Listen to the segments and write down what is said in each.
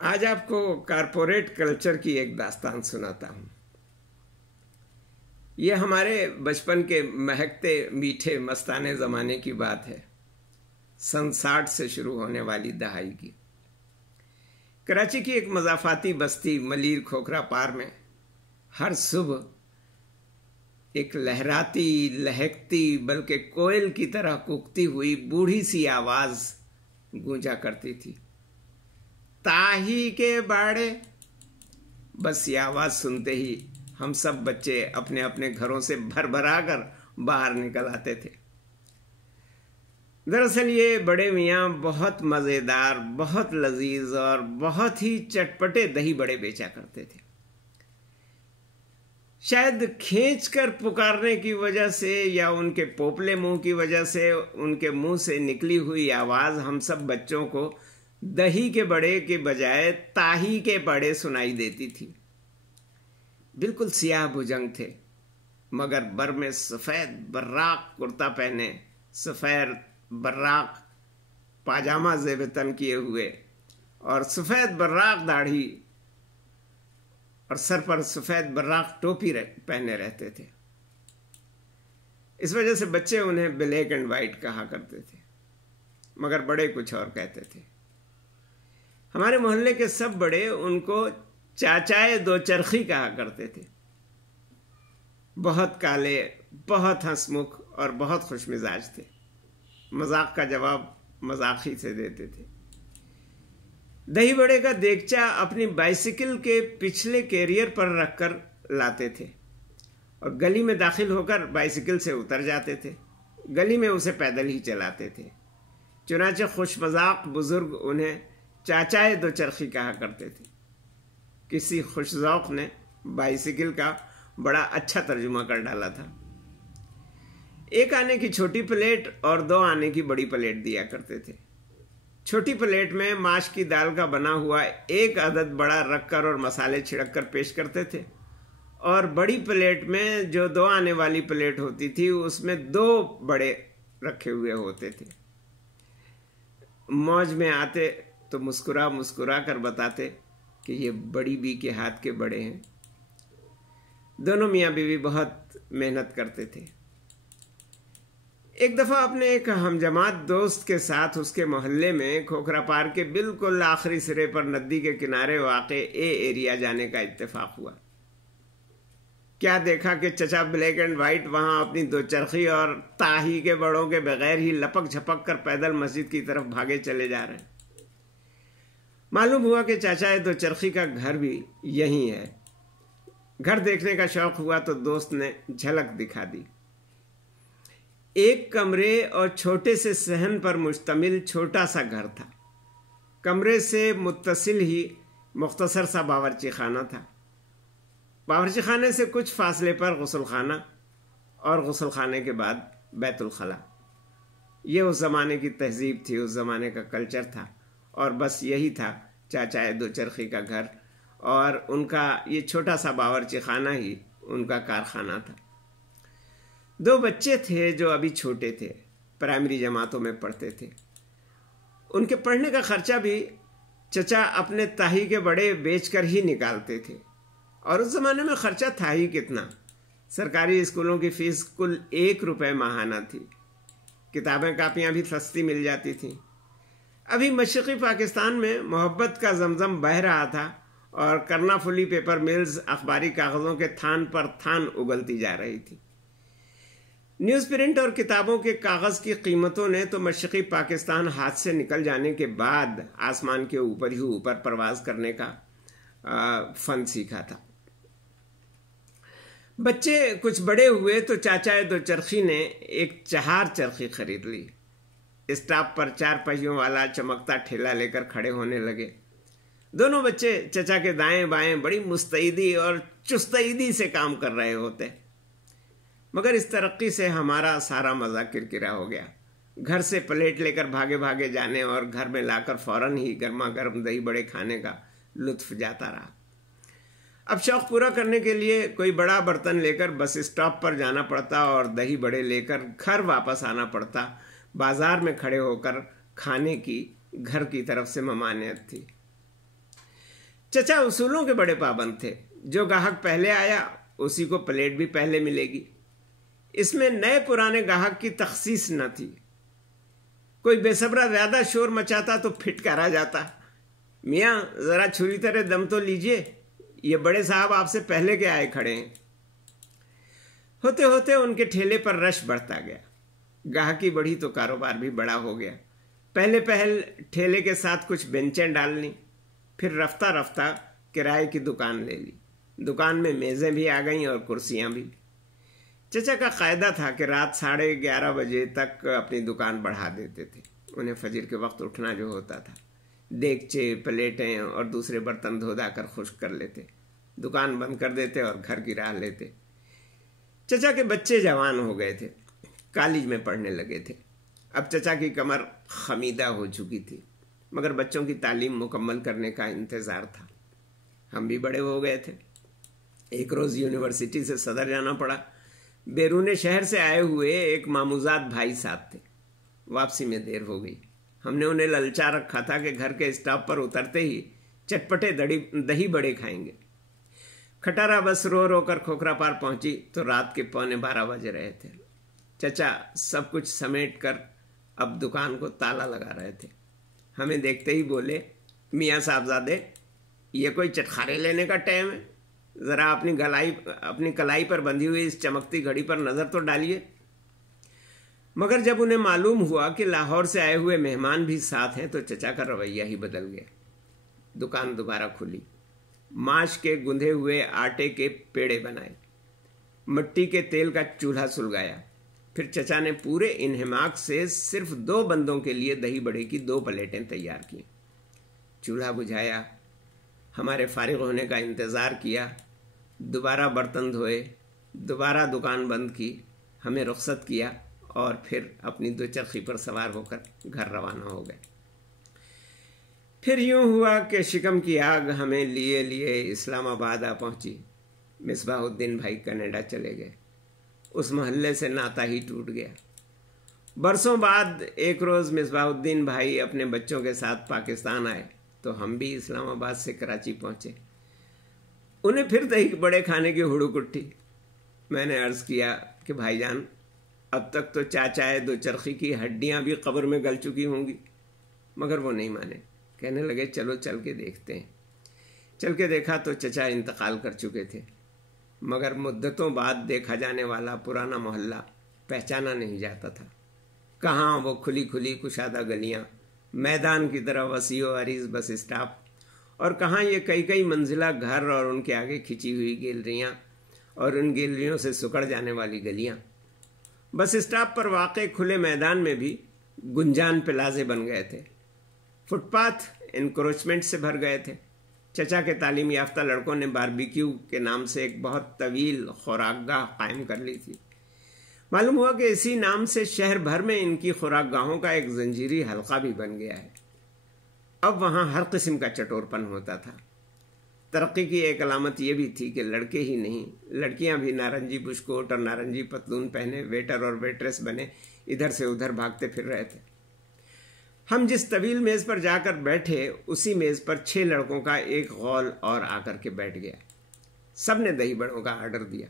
आज आपको corporate culture की एक दास्तान सुनाता हूँ। ये हमारे बचपन के महकते मीठे मस्ताने ज़माने की बात है। सन 60 से शुरू होने वाली दहाई की। कराची की एक मज़ाफ़ाती बस्ती मलीर खोखरा पार में हर सुबह एक लहराती लहकती बल्कि कोयल की तरह कूकती हुई बूढ़ी सी आवाज़ गूंजा करती थी, ताही के बाड़े। बस ये आवाज़ सुनते ही हम सब बच्चे अपने अपने घरों से भर भरा कर बाहर निकल आते थे। दरअसल ये बड़े मियाँ बहुत मज़ेदार, बहुत लजीज और बहुत ही चटपटे दही बड़े बेचा करते थे। शायद खींच कर पुकारने की वजह से या उनके पोपले मुंह की वजह से उनके मुंह से निकली हुई आवाज़ हम सब बच्चों को दही के बड़े के बजाय ताही के बड़े सुनाई देती थी। बिल्कुल सियाह भुजंग थे, मगर बर में सफ़ेद बर्राक कुर्ता पहने, सफ़ेद बर्राक पाजामा ज़ेबतन किए हुए और सफ़ेद बर्राक दाढ़ी और सर पर सफ़ेद बर्राक टोपी पहने रहते थे। इस वजह से बच्चे उन्हें ब्लैक एंड वाइट कहा करते थे, मगर बड़े कुछ और कहते थे। हमारे मोहल्ले के सब बड़े उनको चाचाए दो चरखी कहा करते थे। बहुत काले, बहुत हंसमुख और बहुत खुशमिजाज थे। मजाक का जवाब मजाक ही से देते थे। दही बड़े का देगचा अपनी बाइसिकल के पिछले कैरियर पर रखकर लाते थे और गली में दाखिल होकर बाइसिकल से उतर जाते थे। गली में उसे पैदल ही चलाते थे। चुनाचे खुश मजाक बुजुर्ग उन्हें चाचाए दो चरखी कहा करते थे। किसी खुशजौक ने बाइसिकल का बड़ा अच्छा तर्जुमा कर डाला था। एक आने की छोटी प्लेट और 2 आने की बड़ी प्लेट दिया करते थे। छोटी प्लेट में माश की दाल का बना हुआ एक अदद बड़ा रखकर और मसाले छिड़क कर पेश करते थे, और बड़ी प्लेट में जो 2 आने वाली प्लेट होती थी उसमें 2 बड़े रखे हुए होते थे। मौज में आते तो मुस्कुरा मुस्कुरा कर बताते कि ये बड़ी बी के हाथ के बड़े हैं। दोनों मियाँ बीवी बहुत मेहनत करते थे। एक दफ़ा अपने एक हमजमात दोस्त के साथ उसके मोहल्ले में खोखरा पार के बिल्कुल आखिरी सिरे पर नदी के किनारे वाक़े ए एरिया जाने का इत्तेफाक हुआ। क्या देखा कि चचा ब्लैक एंड वाइट वहाँ अपनी 2 चरखी और ताही के बड़ों के बगैर ही लपक झपक कर पैदल मस्जिद की तरफ भागे चले जा रहे हैं। मालूम हुआ कि चाचा 2 चरखी का घर भी यहीं है। घर देखने का शौक हुआ तो दोस्त ने झलक दिखा दी। एक कमरे और छोटे से सहन पर मुश्तमिल छोटा सा घर था। कमरे से मुत्तसिल ही मुख्तसर सा बावर्ची खाना था। बावर्ची खाने से कुछ फासले पर गुस्ल खाना और गुस्ल खाने के बाद बैतुल खला। ये उस ज़माने की तहजीब थी, उस ज़माने का कल्चर था, और बस यही था चाचाए 2 चरखी का घर, और उनका ये छोटा सा बावर्ची खाना ही उनका कारखाना था। 2 बच्चे थे जो अभी छोटे थे, प्राइमरी जमातों में पढ़ते थे। उनके पढ़ने का खर्चा भी चचा अपने ताही के बड़े बेचकर ही निकालते थे, और उस ज़माने में खर्चा था ही कितना। सरकारी स्कूलों की फ़ीस कुल 1 रुपये माहाना थी। किताबें कापियाँ भी सस्ती मिल जाती थीं। अभी मशरक़ी पाकिस्तान में मोहब्बत का जमजम बह रहा था और करनाफुली पेपर मिल्स अखबारी कागज़ों के थान पर थान उगलती जा रही थी। न्यूज़ प्रिंट और किताबों के कागज़ की कीमतों ने तो मशरक़ी पाकिस्तान हाथ से निकल जाने के बाद आसमान के ऊपर ही ऊपर परवाज़ करने का फ़न सीखा था। बच्चे कुछ बड़े हुए तो चाचाए 2 चरखी ने एक 4 चरखी खरीद ली। स्टॉप पर 4 पहियों वाला चमकता ठेला लेकर खड़े होने लगे। दोनों बच्चे चचा के दाएं बाएं बड़ी मुस्तैदी और चुस्तैदी से काम कर रहे होते, मगर इस तरक्की से हमारा सारा मज़ा किरकिरा हो गया। घर से प्लेट लेकर भागे भागे जाने और घर में लाकर फौरन ही गर्मा गर्म दही बड़े खाने का लुत्फ जाता रहा। अब शौक़ पूरा करने के लिए कोई बड़ा बर्तन लेकर बस स्टॉप पर जाना पड़ता और दही बड़े लेकर घर वापस आना पड़ता। बाजार में खड़े होकर खाने की घर की तरफ से ममानियत थी। चचा उसूलों के बड़े पाबंद थे। जो ग्राहक पहले आया उसी को प्लेट भी पहले मिलेगी। इसमें नए पुराने ग्राहक की तखसीस न थी। कोई बेसब्रा ज्यादा शोर मचाता तो फिटकारा जाता, मियाँ जरा छुरी तरह दम तो लीजिए, ये बड़े साहब आपसे पहले के आए खड़े हैं। होते होते उनके ठेले पर रश बढ़ता गया। गाहकी बढ़ी तो कारोबार भी बड़ा हो गया। पहले ठेले के साथ कुछ बेंचें डाल ली, फिर रफ्ता रफ्ता किराए की दुकान ले ली। दुकान में मेज़ें भी आ गईं और कुर्सियां भी। चचा का कायदा था कि रात 11:30 बजे तक अपनी दुकान बढ़ा देते थे। उन्हें फजर के वक्त उठना जो होता था, देगचे, प्लेटें और दूसरे बर्तन धो धाकर खुश्क कर लेते, दुकान बंद कर देते और घर की राह लेते। चचा के बच्चे जवान हो गए थे, कॉलेज में पढ़ने लगे थे। अब चचा की कमर खमीदा हो चुकी थी, मगर बच्चों की तालीम मुकम्मल करने का इंतज़ार था। हम भी बड़े हो गए थे। एक रोज़ यूनिवर्सिटी से सदर जाना पड़ा। बैरून शहर से आए हुए एक मामूजात भाई साथ थे। वापसी में देर हो गई। हमने उन्हें ललचा रखा था कि घर के स्टॉप पर उतरते ही चटपटे दही बड़े खाएंगे। खटारा बस रो रो कर खोखरा पार पहुंची तो रात के 11:15 बज रहे थे। चचा सब कुछ समेट कर अब दुकान को ताला लगा रहे थे। हमें देखते ही बोले, मियाँ साहबजादे, ये कोई चटखारे लेने का टाइम है? ज़रा अपनी कलाई पर बंधी हुई इस चमकती घड़ी पर नज़र तो डालिए। मगर जब उन्हें मालूम हुआ कि लाहौर से आए हुए मेहमान भी साथ हैं तो चचा का रवैया ही बदल गया। दुकान दोबारा खुली। माश के गुंधे हुए आटे के पेड़े बनाए, मिट्टी के तेल का चूल्हा सुलगाया। फिर चचा ने पूरे इन्हिमाक से सिर्फ 2 बंदों के लिए दही बड़े की 2 प्लेटें तैयार की। चूल्हा बुझाया, हमारे फारिग होने का इंतज़ार किया, दोबारा बर्तन धोए, दोबारा दुकान बंद की, हमें रुख्सत किया और फिर अपनी 2 चरखी पर सवार होकर घर रवाना हो गए। फिर यूं हुआ कि शिकम की आग हमें लिए लिए इस्लामाबाद आ पहुंची। मिसबाहुद्दीन भाई कनाडा चले गए। उस मोहल्ले से नाता ही टूट गया। बरसों बाद एक रोज़ मिसबाहुद्दीन भाई अपने बच्चों के साथ पाकिस्तान आए तो हम भी इस्लामाबाद से कराची पहुंचे। उन्हें फिर दही बड़े खाने की हुड़ुक उठी। मैंने अर्ज़ किया कि भाईजान, अब तक तो चाचाए 2 चरखी की हड्डियां भी कब्र में गल चुकी होंगी। मगर वो नहीं माने। कहने लगे, चलो चल के देखते हैं। चल के देखा तो चचा इंतकाल कर चुके थे। मगर मुद्दतों बाद देखा जाने वाला पुराना मोहल्ला पहचाना नहीं जाता था। कहाँ वो खुली खुली कुशादा गलियाँ, मैदान की तरह वसीओ अरीज बस स्टॉप, और कहाँ ये कई कई मंजिला घर और उनके आगे खिंची हुई गैलरियाँ और उन गैलरियों से सुकड़ जाने वाली गलियाँ। बस स्टॉप पर वाक़े खुले मैदान में भी गुंजान प्लाजे बन गए थे। फुटपाथ इंक्रोचमेंट से भर गए थे। चचा के तालीम याफ्ता लड़कों ने बारबेक्यू के नाम से एक बहुत तवील खुराकगाह कायम कर ली थी। मालूम हुआ कि इसी नाम से शहर भर में इनकी खुराकगाहों का एक जंजीरी हल्का भी बन गया है। अब वहाँ हर किस्म का चटोरपन होता था। तरक्की की एक अलामत यह भी थी कि लड़के ही नहीं, लड़कियां भी नारंगी बुशकोट और नारंगी पतलून पहने वेटर और वेट्रेस बने इधर से उधर भागते फिर रहे थे। हम जिस तवील मेज़ पर जाकर बैठे उसी मेज़ पर 6 लड़कों का एक गौल और आकर के बैठ गया। सब ने दही बड़ों का आर्डर दिया।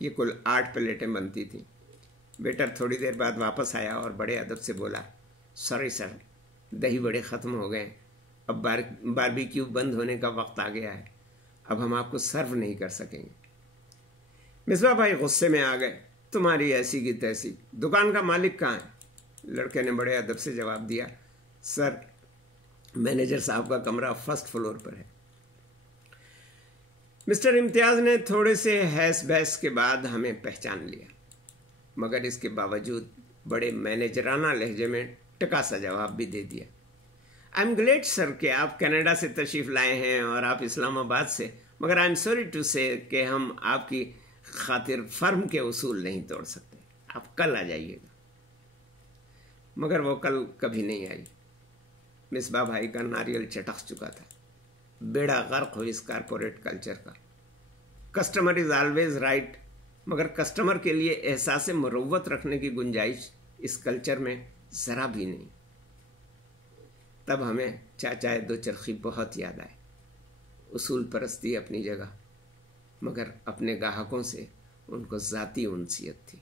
ये कुल 8 प्लेटें बनती थीं। वेटर थोड़ी देर बाद वापस आया और बड़े अदब से बोला, सॉरी सर, दही बड़े ख़त्म हो गए। अब बारबेक्यू बंद होने का वक्त आ गया है। अब हम आपको सर्व नहीं कर सकेंगे। मिसबा भाई गुस्से में आ गए, तुम्हारी ऐसी की तैसी, दुकान का मालिक कहाँ है? लड़के ने बड़े अदब से जवाब दिया, सर, मैनेजर साहब का कमरा 1st फ्लोर पर है। मिस्टर इम्तियाज ने थोड़े से हैस बहस के बाद हमें पहचान लिया, मगर इसके बावजूद बड़े मैनेजराना लहजे में टका सा जवाब भी दे दिया। आई एम ग्लेड सर कि आप कनाडा से तशरीफ़ लाए हैं और आप इस्लामाबाद से, मगर आई एम सॉरी टू से कि हम आपकी खातिर फर्म के उसूल नहीं तोड़ सकते। आप कल आ जाइएगा। मगर वो कल कभी नहीं आई। मिसबा भाई का नारियल चटक चुका था। बेड़ा गर्क हो इस कारपोरेट कल्चर का। कस्टमर इज़ ऑलवेज राइट, मगर कस्टमर के लिए एहसास मुरव्वत रखने की गुंजाइश इस कल्चर में ज़रा भी नहीं। तब हमें चाचाए 2 चरखी बहुत याद आए। उसूल परस्ती अपनी जगह, मगर अपने ग्राहकों से उनको ज़ाती उनसियत थी।